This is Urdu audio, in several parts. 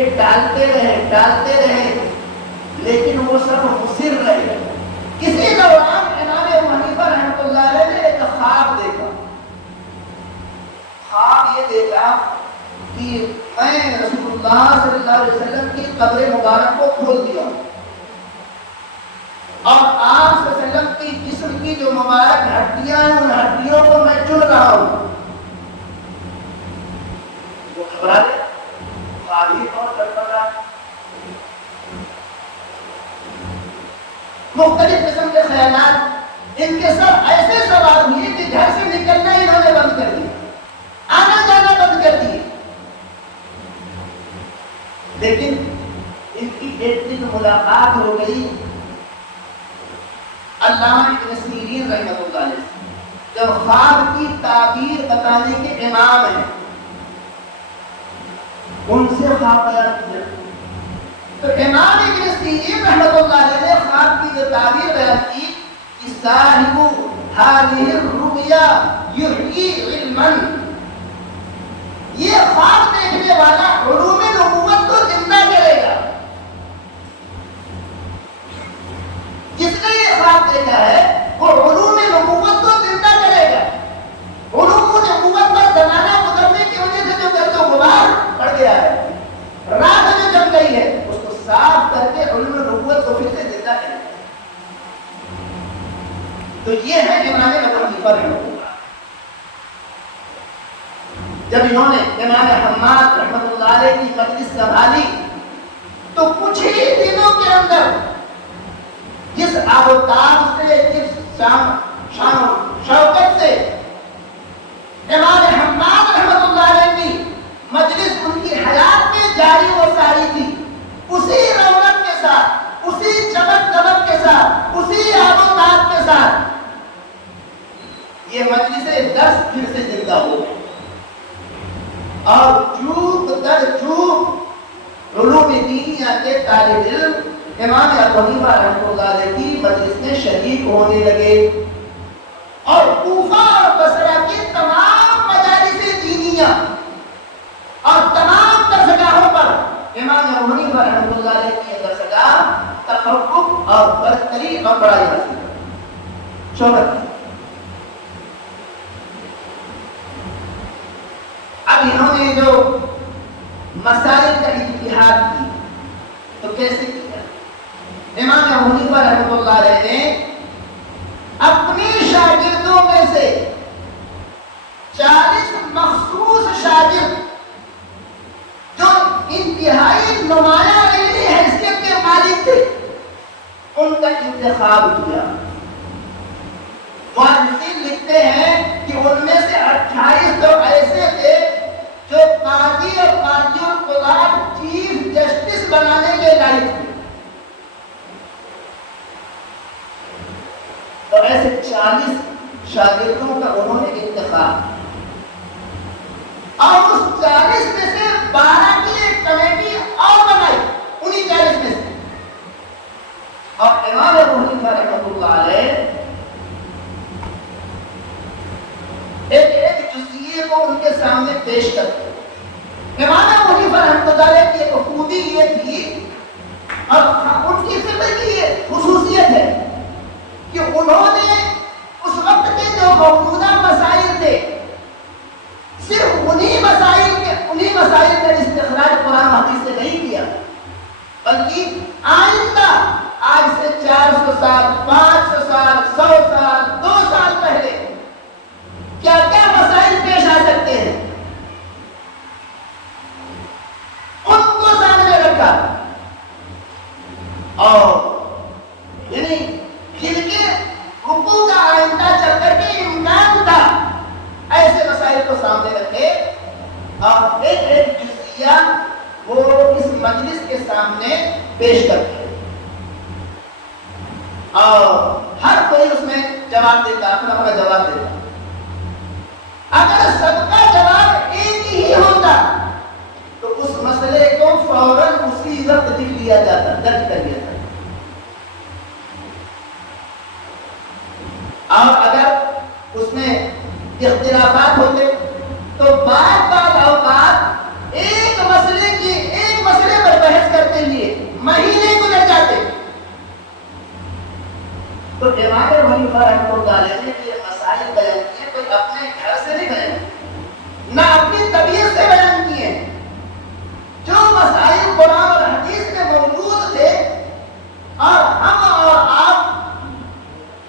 کہ ڈالتے رہے لیکن وہ سب مصر رہے. کسی دوران امام ابو حنیفہ رحمۃ اللہ علیہ نے ایک خواب دیکھا. خواب یہ دیکھا کہ میں رسول اللہ صلی اللہ علیہ وسلم کی قبر مبارک کو کھول دیا اور آپ صلی اللہ علیہ وسلم کی جسم کی جو مبارک ہڈیاں ہیں ان ہڈیوں کو میں چن رہا ہوں. وہ گھبرا گئے. خواب ہی کون کر پڑا. مختلف قسم کے خیالات ان کے سب ایسے سوال ہوئے کہ گھر سے نکلنا انہوں نے بند کر دیا, آنا جانا بند کر دیا. لیکن ان کی ایک دن ملاقات ہو گئی علامہ ابن سیرین رحمۃ اللہ علیہ جو خواب کی تعبیر بتانے کے امام ہیں. ان سے خواب بیان کیا تو امام ابن سیرین رحمۃ اللہ علیہ نے خواب کی جو تعبیر بیان کی کہ صاحب هذه الرؤيا يحيي علما, یہ خواب دیکھنے والا علوم نبوت کو زندہ کرے گا. جس نے یہ خواب دیکھا ہے وہ علوم نبوت کو زندہ کرے گا. علوم نبوت پر زمانہ گزرنے کی وجہ سے جو گرد و غبار پڑ گیا ہے, رات جو جم گئی ہے, اس کو صاف کر کے علوم نبوت کو پھر سے زندہ کرے گا. تو یہ ہے امام ابو حنیفہ رحمۃ اللہ. جب انہوں نے امام حماد رحمۃ اللہ علیہ کی مجلس سنبھالی تو کچھ ہی دنوں کے اندر جس آبتاب سے, جس شان شوکت سے امام حماد رحمۃ اللہ علیہ کی مجلس ان کی حیات میں جاری و ساری تھی, اسی رونق کے ساتھ, اسی چمک دمک کے ساتھ, اسی آبتاب کے ساتھ یہ مجلس درس پھر سے زندہ ہو گئی. اور چوک در چوک علوم دینیا کے طالب علم امام ابو حنیفہ رحمۃ اللہ علیہ کی مجلس میں شریک ہونے لگے. اور کوفہ اور بصرہ کی تمام مجالس دینیا اور تمام درسگاہوں پر امام ابو حنیفہ رحمۃ اللہ علیہ کی درسگاہ تفقہ اور برتری اور بڑائی حاصل شہرت. اب انہوں نے جو مسائل کا اتحاد کی تو کیسے کیا؟ امام ابو حنیفہ رحمۃ اللہ علیہ نے اپنے شاگردوں میں سے 40 مخصوص شاگرد جو انتہائی نمایاں علمی حیثیت کے مالک تھے ان کا انتخاب کیا. مؤرخین لکھتے ہیں کہ ان میں سے 28 لوگ ایسے تھے جو قاضی اور قاضی القضات چیف جسٹس بنانے کے لائق تھے. تو ایسے 40 شاگردوں کا انہوں نے انتخاب اور اس 40 میں سے 12 کی ایک کمیٹی اور بنائی انہی 40 میں سے. اور امام ابو حنیفہ رحمۃ اللہ علیہ ایک جزئیے کو ان کے سامنے پیش کرتے. امام ابو حنیفہ رحمۃ اللہ علیہ کی ایک خوبی یہ تھی اور ان کی فکر کی یہ خصوصیت ہے کہ انہوں نے اس وقت کے جو موجودہ مسائل تھے صرف انہی مسائل کا استخراج قرآن حدیث سے نہیں کیا, بلکہ آئندہ آج سے 400 سال 500 سال 100 سال 2 سال پہلے کیا کیا مسائل پیش آ سکتے ہیں ان کو سامنے رکھا. اور یعنی جن کے حقوق کا آئندہ چل کر کے امکان تھا ایسے مسائل کو سامنے رکھے اور ایک جزئیہ وہ اس مجلس کے سامنے پیش کرتے اور ہر کوئی اس میں جواب دیتا, اپنا جواب دیتا. اگر سب کا جواب ایک ہی ہوتا تو اس مسئلے کو فوراً اسی وقت لکھ لیا جاتا, درج کر لیا جاتا. اور اگر اس میں اختلافات ہوتے تو بعض اوقات ایک مسئلے مہینے گزر جاتے. تو امام ابو حنیفہ رحمۃ اللہ علیہ نے یہ مسائل بیان کیے کوئی اپنے گھر سے نہیں بیان کیے، نہ اپنی طبیعت سے بیان کیے. جو مسائل قرآن اور حدیث میں موجود تھے اور ہم اور آپ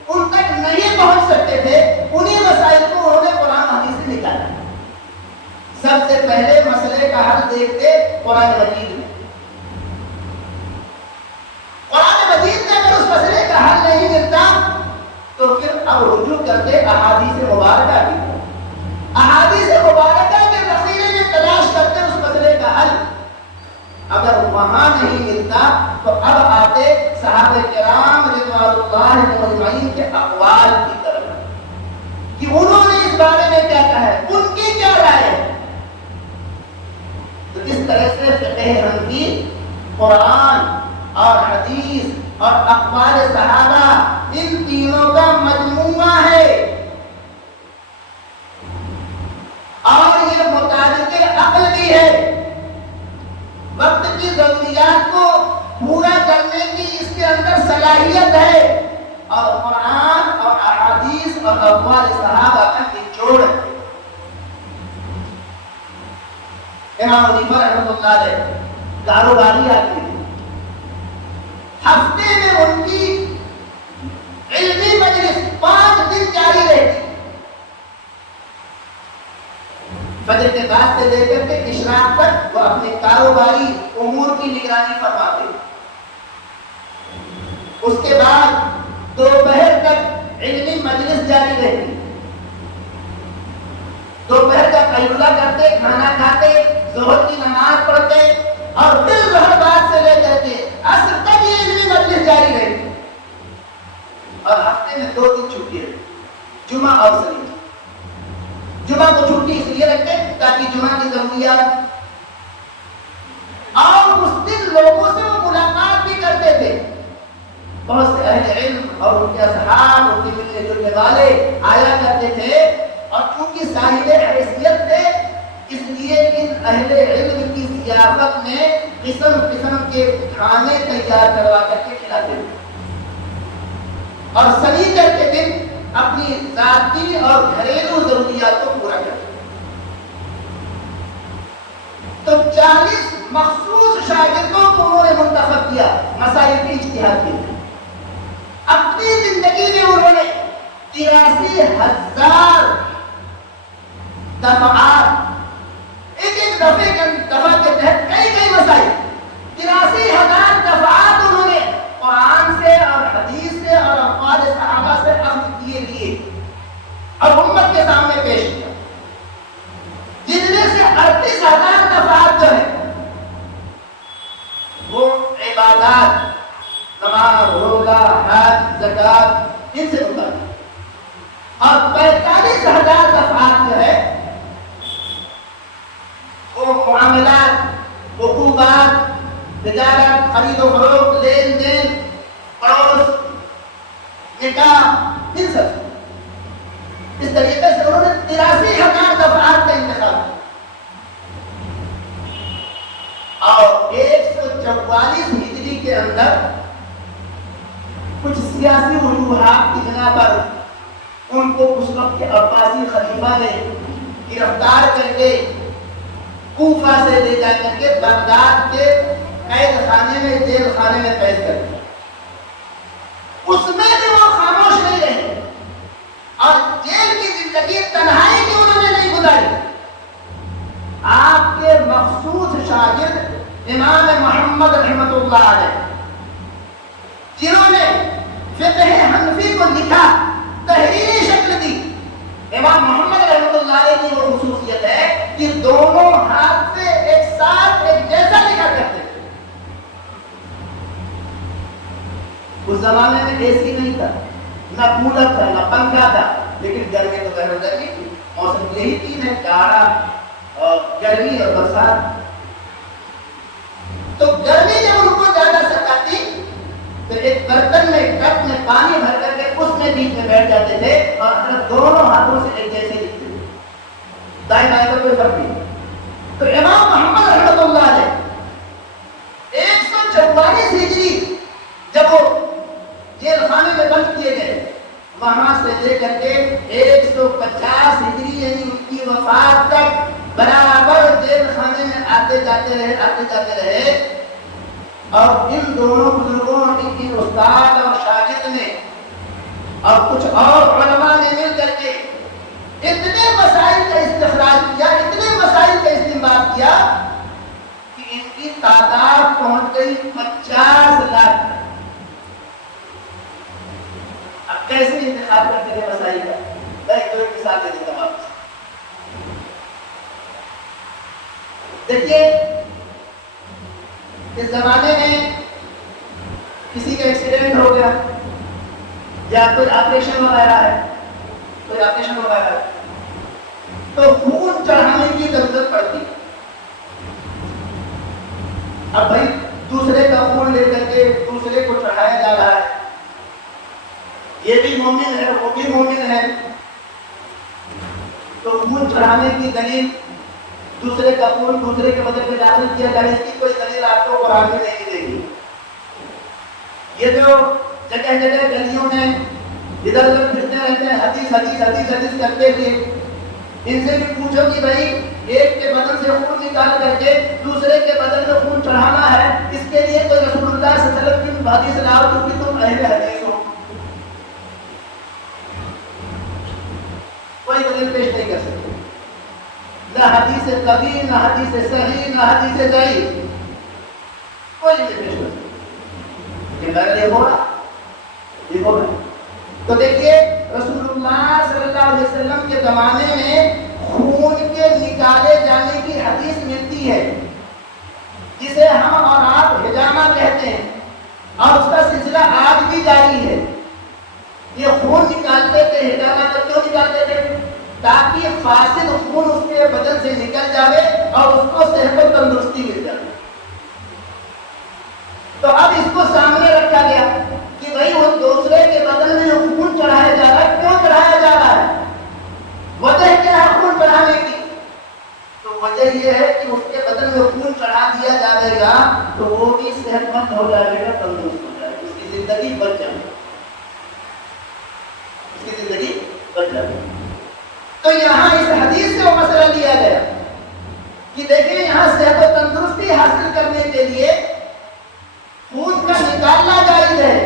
ان تک نہیں پہنچ سکتے تھے، انہی مسائل کو انہوں نے قرآن حدیث سے نکالا. سب سے پہلے مسئلے کا حل دیکھتے قرآن مجید میں. قرآن مجید میں اگر اس مسئلے کا حل نہیں ملتا تو پھر اب رجوع کرتے احادیث مبارکہ کی. احادیث مبارکہ کے ذخیرے میں تلاش کرتے اس مسئلے کا حل. اگر وہاں نہیں ملتا تو اب آتے صحابہ کرام رضوان اللہ اجمعین کے اقوال کی طرف کہ انہوں نے اس بارے میں کیا کہا ہے، ان کی کیا رائے ہے. تو اس طرح سے فقہ حنفی قرآن اور حدیث اور اقوال صحابہ ان تینوں کا مجموعہ ہے اور یہ مطابق عقل بھی ہے. وقت کی ضروریات کو پورا کرنے کی اس کے اندر صلاحیت ہے اور قرآن اور احادیث اور اقوال صحابہ کا نچوڑ ہے. امام ابو حنیفہ رحمۃ اللہ علیہ کاروباری آدمی تھے. ہفتے میں ان کی علمی مجلس 5 دن جاری رہتی. فجر کے بعد سے لے کر کے اشراق تک وہ اپنے کاروباری امور کی نگرانی فرماتے. اس کے بعد دوپہر تک علمی مجلس جاری رہتی. دوپہر کا قیلولہ کرتے، کھانا کھاتے، ظہر کی نماز پڑھتے اور پھر ظہر بعد سے لے کر کے عصر تک یہ علمی مجلس جاری رہتی. اور ہفتے میں 2 دن چھٹی رہتی، جمعہ اور سنیچر. جمعہ کو چھٹی اس لیے رکھتے تاکہ جمعہ کی ضروریات اور اس دن لوگوں سے وہ ملاقات بھی کرتے تھے. بہت سے اہل علم اور ان کے اصحاب، ان کے ملنے جلنے والے آیا کرتے تھے اور چونکہ صاحب حیثیت تھے اس لیے ان اہل علم کی ضیافت میں قسم قسم کے کھانے تیار کروا کر کے کھلاتے تھے اور سنیچر کے دن اپنی ذاتی اور گھریلو ضروریات کو پورا کرتے. تو 40 مخصوص شاگردوں کو انہوں نے منتخب کیا مسائل کی اجتہاد کے لیے. اپنی زندگی میں انہوں نے 83,000 دفعات، ایک دفعہ کے تحت کئی مسائل، 83,000 دفعات انہوں نے قرآن سے اور حدیث سے اور اقوال صحابہ سے اخذ کیے اور امت کے سامنے پیش کیا، جن میں سے 38,000 دفعات جو ہے وہ عبادات، نماز، روزہ، حج، زکات ان سے متعلق، اور 45,000 دفعات جو ہے وہ معاملات، حقوقات، تجارت، خرید و فروخت، لین دین، پڑوس، نکاح، ان سب. اس طریقے سے انہوں نے 83,000 دفعات کا انتخاب کیا اور 144 ہجری کے اندر کچھ سیاسی وجوہات کی بنا پر ان کو اس وقت کے عباسی خلیفہ نے گرفتار کر کے کوفہ سے لے جا کر کے بغداد کے قید خانے میں، جیل خانے میں قید کر دیا. اس میں بھی وہ خاموش نہیں رہے اور جیل کی زندگی تنہائی کی انہوں نے نہیں گزاری. آپ کے مخصوص شاگرد امام محمد رحمۃ اللہ علیہ جنہوں نے فقہ حنفی کو لکھا، تحریری شکل دی، امام محمد رحمۃ اللہ علیہ کی وہ خصوصیت ہے کہ دونوں ہاتھ سے ایک ساتھ ایک جیسا لکھا کرتے تھے. اس زمانے میں اے سی نہیں تھا، نہ کولر تھا، نہ پنکھا تھا، لیکن گرمی تو گرمی تھی. موسم یہی تین ہے، جاڑا اور گرمی اور برسات. تو گرمی جب ان کو زیادہ سکاتی تو ایک برتن میں کپ میں پانی بھر کر کے اس میں بیچ میں بیٹھ جاتے تھے اور دونوں ہاتھوں سے ایک جیسے لکھتے تھے، دائیں بائیں پر کوئی فرق نہیں. تو امام محمد رحمۃ اللہ علیہ 144 وہاں سے لے کر کے 150 ہجری یعنی ان کی وفات تک برابر جیل خانے میں آتے جاتے رہے اور ان دونوں بزرگوں ان کی استاد اور شاگرد نے اور کچھ اور علماء نے مل کر کے اتنے مسائل کا استخراج کیا، اتنے مسائل کا استنباط کیا کہ ان کی تعداد پہنچ گئی 50 لاکھ۔ اب کیسے انتخاب کرتے ہیں مسائل کا؟ میں ایک دو مثال دے دیتا ہوں آپ کو۔ دیکھیے اس زمانے میں کسی کا ایکسیڈنٹ ہو گیا یا کوئی آپریشن وغیرہ ہے، تو خون چڑھانے کی ضرورت پڑتی۔ اب بھائی دوسرے کا خون لے کر کے دوسرے کو چڑھایا جا رہا ہے، یہ بھی مومن ہے وہ بھی مومن ہے، تو خون چڑھانے کی دلیل دوسرے کا خون دوسرے کے بدن میں داخل کیا جائے، اس کی کوئی دلیل آپ کو قرآن میں نہیں ملے گی۔ یہ جو جگہ جگہ گلیوں میں ادھر ادھر پھرتے رہتے ہیں حدیث حدیث حدیث حدیث کرتے ہوئے، ان سے بھی پوچھو کہ بھائی ایک کے بدن سے خون نکال کر کے دوسرے کے بدن میں خون چڑھانا ہے، اس کے لیے کوئی رسول اللہ صلی اللہ علیہ وسلم کی حدیث لاؤ کیونکہ تم اہل حدیث ہو، کوئی دلیل پیش نہیں کر سکتے، نہ حدیث قوی نہ حدیث صحیح نہ حدیث ضعیف، کوئی نہیں پیش کر سکتے۔ یہ ہو رہا تو دیکھیے رسول اللہ صلی اللہ علیہ وسلم کے زمانے میں خون کے نکالے جانے کی حدیث ملتی ہے جسے ہم اور آپ حجامہ کہتے ہیں، اور اس کا سلسلہ آج بھی جاری ہے۔ یہ خون نکالتے تھے، حجامہ کر کیوں نکالتے تھے؟ تاکہ فاسد خون اس کے بدن سے نکل جائے اور اس کو صحت و تندرستی مل جائے۔ تو اب اس کو سامنے رکھا گیا کہ بھائی وہ دوسرے کے بدن میں جو خون چڑھایا جا رہا ہے، کیوں چڑھایا جا رہا ہے؟ وجہ کیا ہے خون چڑھانے کی؟ تو وجہ یہ ہے کہ اس کے بدن میں خون چڑھا دیا جائے گا تو وہ بھی صحت مند ہو جائے گا، تندرست ہو جائے گا، اس کی زندگی بچ جائے گی، اس کی زندگی بچ جائے گی۔ تو یہاں اس حدیث سے وہ مسئلہ لیا گیا کہ دیکھیں یہاں صحت و تندرستی حاصل کرنے کے لیے خون کا نکالنا جائز ہے،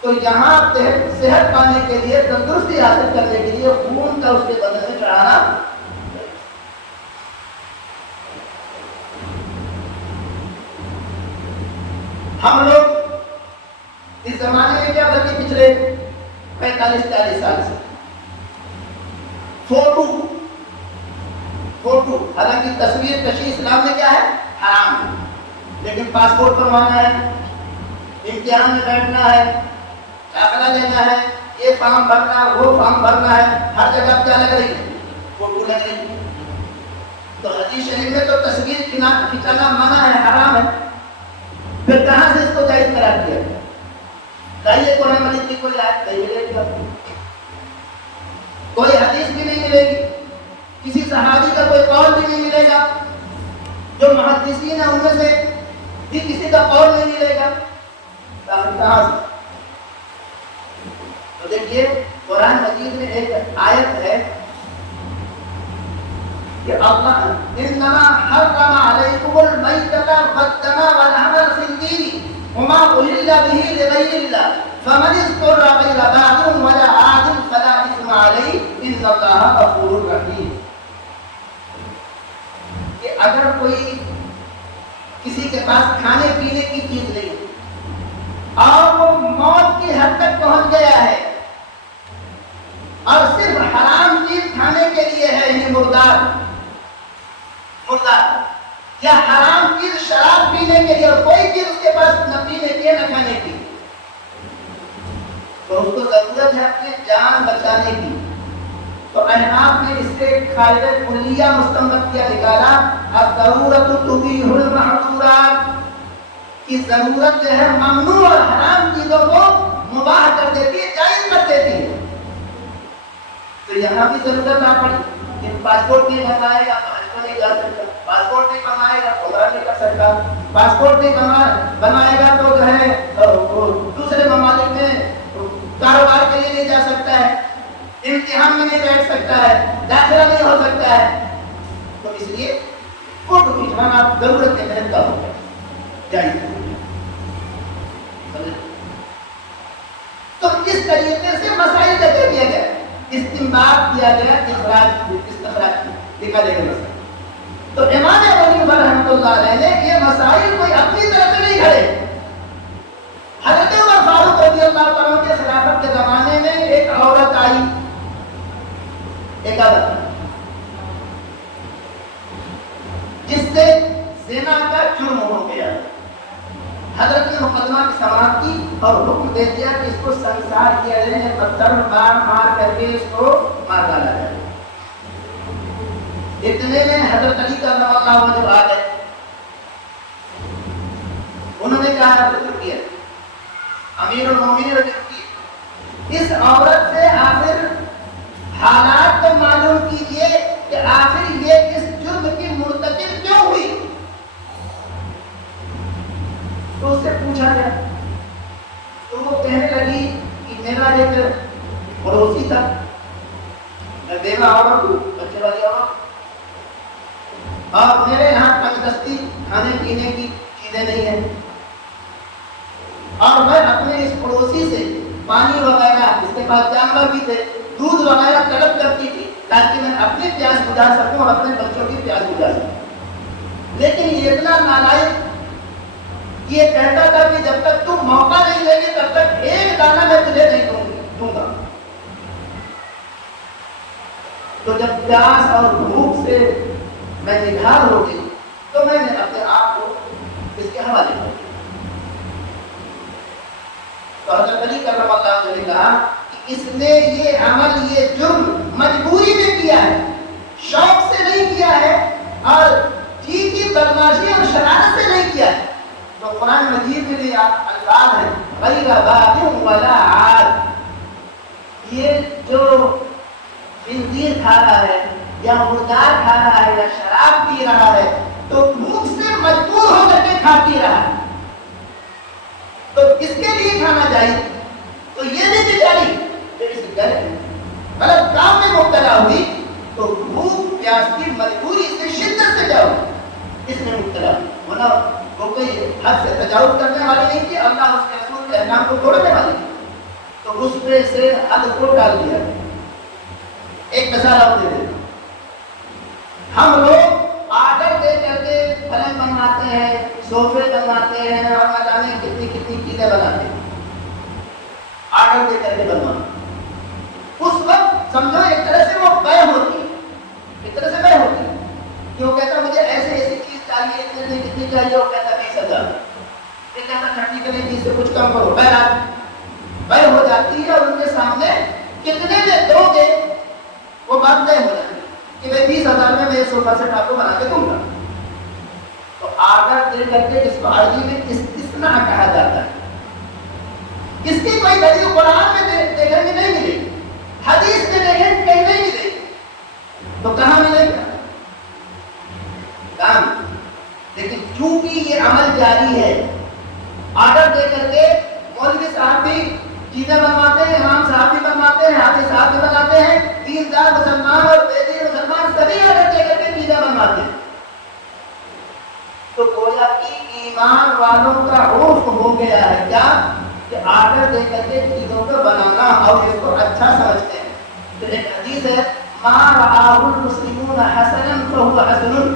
تو یہاں صحت پانے کے لیے تندرستی حاصل کرنے کے لیے خون کا اس کے بدن میں چڑھانا۔ ہم لوگ اس زمانے میں کیا بلکہ پچھلے 45-40 سال سے فوٹو حالانکہ تصویر کشی اسلام میں کیا ہے؟ حرام ہے، لیکن پاسپورٹ بنوانا ہے، امتحان میں بیٹھنا ہے، داخلہ لینا ہے، یہ فارم بھرنا ہے وہ فارم بھرنا ہے، ہر جگہ کیا لگ رہی ہے؟ فوٹو لگ رہی ہے۔ تو حدیث شریف میں تو تصویر کھینچانا منع ہے، حرام ہے، پھر کہاں سے اس کو جائز قرار دیا؟ لائیے قرآن مجید کی کوئی آیت نہیں ملے گی، کوئی حدیث بھی نہیں ملے گی، کسی صحابی کا کوئی قول بھی نہیں ملے گا، جو محدثین ہیں ان میں سے بھی کسی کا قول نہیں ملے گا، کہاں سے؟ تو دیکھیے قرآن مجید میں ایک آیت ہے کہ اللہ انما حرم علیکم المیتۃ والدم ولحم الخنزیر وما اہل به لغیر اللہ فمن اضطر غیر باغ ولا عاد فلا اثم علیہ ان اللہ غفور رحیم۔ کہ اگر کوئی کسی کے پاس کھانے پینے کی چیز نہیں اور وہ موت کی حد تک پہنچ گیا ہے اور صرف حرام چیز کھانے کے لیے ہے، یعنی مردار یا حرام چیز شراب پینے کے لیے، اور کوئی چیز اس کے پاس نہ پینے کی نہ کھانے کی، تو اس کو ضرورت ہے اپنی جان بچانے کی۔ تو احناف نے اس سے ایک قاعدہ کلیہ مستنبط کیا نکالا، الضرورۃ تبیح المحظورات، کی ضرورت جو ہے ممنوع اور حرام چیزوں کو مباح کر دیتی ہے، جائز کر دیتی ہے۔ تو یہاں بھی ضرورت نہ پڑی کہ پاسپورٹ نہیں بنائے گا تو حج کو نہیں جا سکتا، پاسپورٹ نہیں بنائے گا تو عمرہ نہیں کر سکتا، پاسپورٹ نہیں بنائے گا تو جو ہے دوسرے ممالک میں کاروبار کے لیے نہیں جا سکتا۔ امتحان میں نہیں بیٹھ سکتا ہے، داخلہ نہیں ہو سکتا ہے، تو اس لیے فوٹو کھینچوانا ضرورت کے تحت کا ہو گیا جائے۔ تو اس طریقے سے مسائل کا کیا گیا، استنباط کیا گیا، استخراج لکھا جائے گا۔ تو امام ابو حنیفہ رحمۃ اللہ علیہ نے یہ مسائل کوئی اپنی طرف سے نہیں کھڑے۔ حضرت عمر فاروق رضی اللہ تعالیٰ کے خلافت کے زمانے میں ایک عورت آئی، ایک عورت جس سے زنا کا جرم ہو گیا۔ حضرت نے مقدمہ کی سماعت کی اور حکم دے دیا کہ اس کو سنسار کیا جائے، پتھر مار کر کے اس کو مار ڈالا جائے۔ اتنے میں حضرت علی کرم اللہ وجہ جب آ گئے، انہوں نے کہا رجوع کیا، امیر المومنین رجوع کی، اس عورت سے آخر حالات تو معلوم کیجئے کہ آخر یہ اس جرم کی مرتکب کیوں ہوئی۔ تو اس سے پوچھا گیا تو وہ کہنے لگی کہ میرا ایک پڑوسی تھا، میں بیوہ عورت ہوں، بچے والی عورت، اور میرے یہاں تنگدستی کھانے پینے کی چیزیں نہیں ہیں، اور میں اپنے اس پڑوسی سے پانی وغیرہ، اس کے پاس جانور بھی تھے، دودھ وغیرہ طلب کرتی تھی تاکہ میں اپنی پیاس بجھا سکوں اور اپنے بچوں کی پیاس بجھا سکوں۔ لیکن یہ اتنا نالائق یہ کہتا تھا کہ جب تک تم موقع نہیں لے گی تب تک ایک دانہ میں تجھے نہیں دوں گا۔ تو جب پیاس اور بھوک سے میں نگھار ہو گئی تو میں نے اپنے آپ کو اس کے حوالے کر دیا۔ تو حضرت علی کرم اللہ وجہ نے کہا کہ اس نے یہ عمل، یہ جرم مجبوری میں کیا ہے، شوق سے نہیں کیا ہے، اور جی کی بدماشی اور شرارت سے نہیں کیا ہے۔ تو قرآن مجید میں جو الفاظ ہیں غیر باغ ولا عاد، یہ جو خنزیر کھا رہا ہے یا مردار کھا رہا ہے یا شراب پی رہا ہے تو بھوک سے مجبور ہو کر کے کھا پی رہا ہے، تو کس کے لیے کھانا چاہیے؟ تو یہ نہیں بیچاری جو اس غلط کام میں مبتلا ہوئی تو بھوک پیاس کی مجبوری سے شدت سے جاؤ اس میں مبتلا، ورنہ وہ کوئی حد سے تجاوز کرنے والی نہیں تھی، اللہ اس کے رسول کے احکام کو توڑنے والی تھی، تو اس پہ سے حد کو ڈال دیا۔ ایک مثال آپ دے دیں، ہم لوگ آرڈر دے کر کے پلنگ بنواتے ہیں، صوفے بنواتے ہیں، اور نہ جانے کتنی کتنی چیزیں بناتے ہیں، آرڈر دے کر کے بنواتے ہیں۔ اس وقت سمجھو ایک طرح سے وہ بے ہوتی ہے، ایک طرح سے بے ہوتی ہے کہ وہ کہتا مجھے ایسے ایسی چیز چاہیے، اتنے کتنی چاہیے، وہ کہتا 20,000، یہ کہتا ٹھنڈی کریں 20 سے کچھ کم کرو، بہرحال بے ہو جاتی ہے، اور ان کے سامنے کتنے میں دو گے وہ بات طے ہو جاتی ہے کہ بھائی 20,000 میں میں صوفہ سیٹ آپ کو بنا کے دوں گا۔ تو آرڈر دے کر کے اس کو عربی میں استثناء کہا جاتا ہے۔ اس کی کوئی دلیل قرآن میں دیکھنے میں نہیں ملے گی، حدیث میں دیکھیں کہیں نہیں ملے گی، تو کہاں ملے گا؟ کام۔ لیکن چونکہ یہ عمل جاری ہے، آرڈر دے کر کے مولوی صاحب بھی چیزیں بنواتے ہیں، امام صاحب بھی بنواتے ہیں، حافظ صاحب بھی بناتے ہیں، دیندار مسلمان اور بے دین مسلمان سبھی آرڈر دے کر کے چیزیں بنواتے ہیں، تو گویا کہ ایمان والوں کا عرف ہو گیا ہے کیا کہ آرڈر دے کر کے چیزوں کو بنانا اور اس کو اچھا سمجھتے ہیں۔ تو ایک حدیث ہے ما رآہ المسلمون حسنا فهو حسن،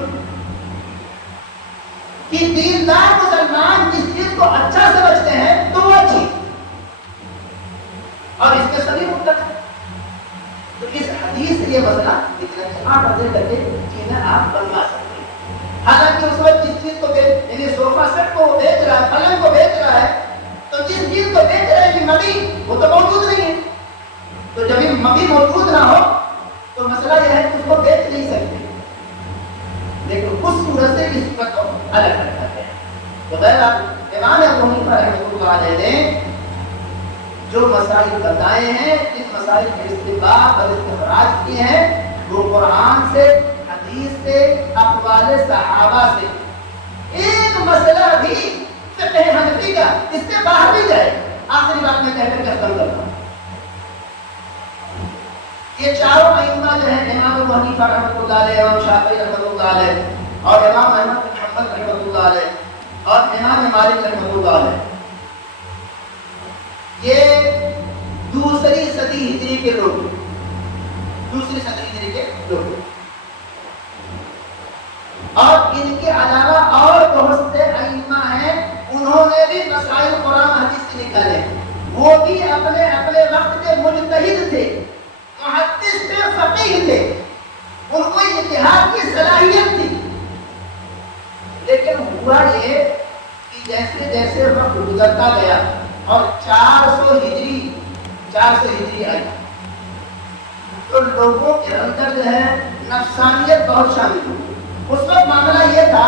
کہ دیندار مسلمان جس چیز کو اچھا سمجھتے ہیں تو وہ اچھی، اور اس کے سبھی مطلق ہیں۔ تو اس حدیث سے یہ مسئلہ آرڈر دے کر کے چیزیں آپ بنوا سکتے ہیں۔ حالانکہ اس وقت جس چیز کو یعنی صوفہ سیٹ کو بیچ رہا ہے، پلنگ کو بیچ رہا ہے، تو جس چیز کو بیچ رہے ہیں مبی وہ تو موجود نہیں ہے، تو جب یہ مبی موجود نہ ہو تو مسئلہ یہ ہے کہ اس کو بیچ نہیں سکتے، لیکن اس صورت سے اس کو الگ رکھا گیا۔ تو بہرحال امام ابو حنیفہ رحمۃ اللہ علیہ نے جو مسائل بتائے ہیں، جن مسائل کے استنباط اور استخراج کیے ہیں، وہ قرآن سے، حدیث سے، اقوال صحابہ سے۔ ایک مسئلہ بھی فقہ حنفی کا اس سے باہر نہیں جائے۔ آخری بات میں کہہ کر ختم کرتا ہوں، یہ چاروں ائمہ جو ہیں امام ابو حنیفہ رحمۃ اللہ علیہ، امام شافعی رحمۃ اللہ علیہ، اور امام احمد بن حنبل رحمۃ اللہ علیہ، اور امام مالک رحمۃ اللہ علیہ، یہ دوسری صدی ہجری کے لوگ، دوسری صدی ہجری کے لوگ، اور ان کے علاوہ اور بہت سے ائمہ ہیں، انہوں نے بھی مسائل قرآن حدیث سے نکالے، وہ بھی اپنے اپنے وقت کے مجتہد تھے، محدث تھے، فقیہ تھے، ان کو اجتہاد کی صلاحیت تھی، لیکن ہوا یہ کہ جیسے جیسے وقت گزرتا گیا اور 400 ہجری آئی تو لوگوں کے اندر جو ہے نفسانیت بہت شامل ہوئی۔ اس وقت معاملہ یہ تھا،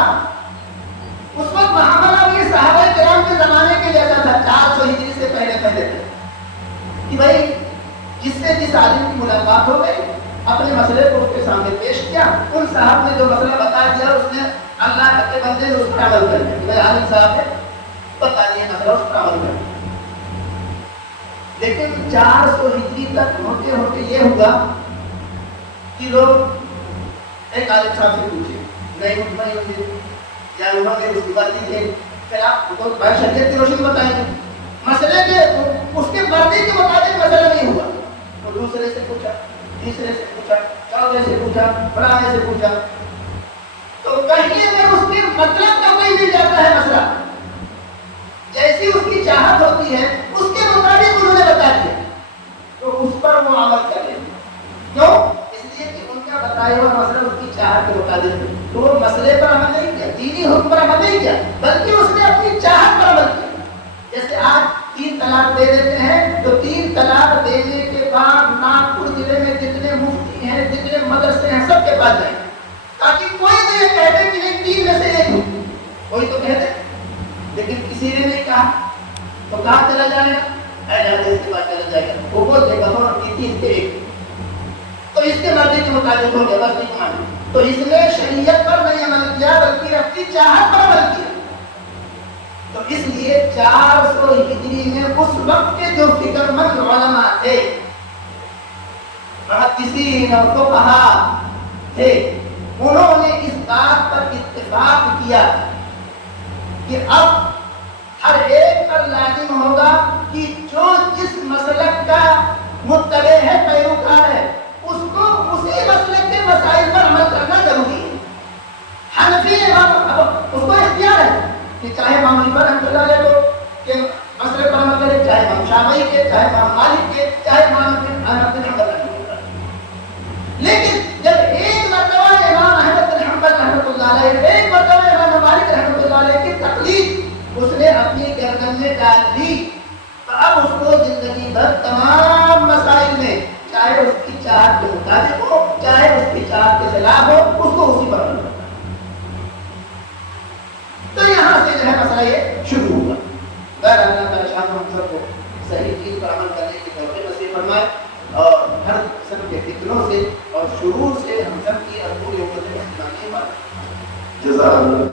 اس وقت معاملہ یہ صحابہ کرام کے زمانے کے جیسا تھا، 400 ہجری سے پہلے تھے کہ بھائی جس سے جس عالم کی ملاقات ہو گئی، اپنے مسئلے کو اس کے سامنے پیش کیا، ان صاحب نے جو مسئلہ بتا دیا اس نے اللہ کے بندے نے اس پر عمل کر دیا، بھائی عالم صاحب نے بتا دیا مسئلہ، اس پر عمل کر دیا۔ لیکن 400 ہجری تک ہوتے ہوتے یہ ہوا کہ لوگ ایک عالم صاحب سے پوچھے، نہیں مطمئن ہوتے یا انہوں نے اس کی بات نہیں تھی، پھر آپ کو شریعت کی روشنی بتائیں گے، مسئلے کے اس کے مرضی کے مطابق مسئلہ نہیں ہوا تو دوسرے سے پوچھا، تیسرے سے پوچھا، چوتھے سے پوچھا، فلانے سے پوچھا، تو کہیں اگر اس کے مطلب کا کوئی نہیں جاتا ہے مسئلہ، جیسی اس کی چاہت ہوتی ہے اس کے مطابق انہوں نے بتا دیا تو اس پر وہ عمل کر لیں۔ کیوں؟ اس لیے کہ ان کا بتایا ہوا مسئلہ اس کی چاہت کے مطابق، تو وہ مسئلے پر عمل نہیں کیا، دینی حکم پر عمل نہیں کیا، بلکہ اس نے اپنی چاہت پر عمل کیا۔ جیسے آج 3 طلاق دے دیتے ہیں تو 3 طلاق دینے کے بعد ناگپور ضلع میں جتنے مفتی ہیں، جتنے مدرسے ہیں، سب کے پاس جائیں تاکہ کوئی تو یہ کہتے کہ نہیں 3 میں سے ایک ہو، کوئی تو کہتے، لیکن کسی نے نہیں کہا تو کہاں چلا جائے گا؟ اس کے بعد چلا جائے گا، وہ بول دے گا اور 3 سے ایک، تو اس کے مرضی کے مطابق ہو گیا، بس نہیں مانے۔ تو اس نے شریعت پر نہیں عمل کیا بلکہ اپنی چاہت پر عمل کیا۔ تو اس لیے 400 ہجری میں اس وقت کے جو فکر مند علماء تھے، محدثین اور فقہاء تھے، انہوں نے اس بات پر اتفاق کیا کہ اب ہر ایک پر لازم ہوگا کہ جو جس مسلک کا متبع ہے، پیروکار ہے، اس کو اسی مسلک کے مسائل پر عمل کرنا ضروری ہے۔ حنفی اس کو اختیار ہے کہ چاہے امام حنیفہ رحمۃ اللہ علیہ کو کہ مسئلے پر عمل کرے، چاہے امام شافعی کے، چاہے امام مالک کے، چاہے امام احمد بن حنبل رحمۃ اللہ علیہ۔ لیکن جب ایک مرتبہ امام احمد بن حنبل رحمۃ اللہ علیہ، ایک مرتبہ امام مالک رحمۃ اللہ علیہ کی تقلید اس نے اپنی گردن میں ڈال دی تو اب اس کو زندگی بھر تمام مسائل میں، چاہے اس کی چاہت کے مطابق ہو، چاہے اس کی چاہت کے خلاف ہو، اس کو اسی پر عمل کرنا۔ تو یہاں سے جو ہے مسئلہ یہ شروع ہوگا۔ غیر اللہ پریشان ہم سب کو صحیح چیز پر عمل کرنے کی توفیق نصیب فرمائے، اور ہر قسم کے فکروں سے اور شرور سے ہم سب کی اور پوری امت مسلمانوں کی حفاظت۔ جزاک اللہ۔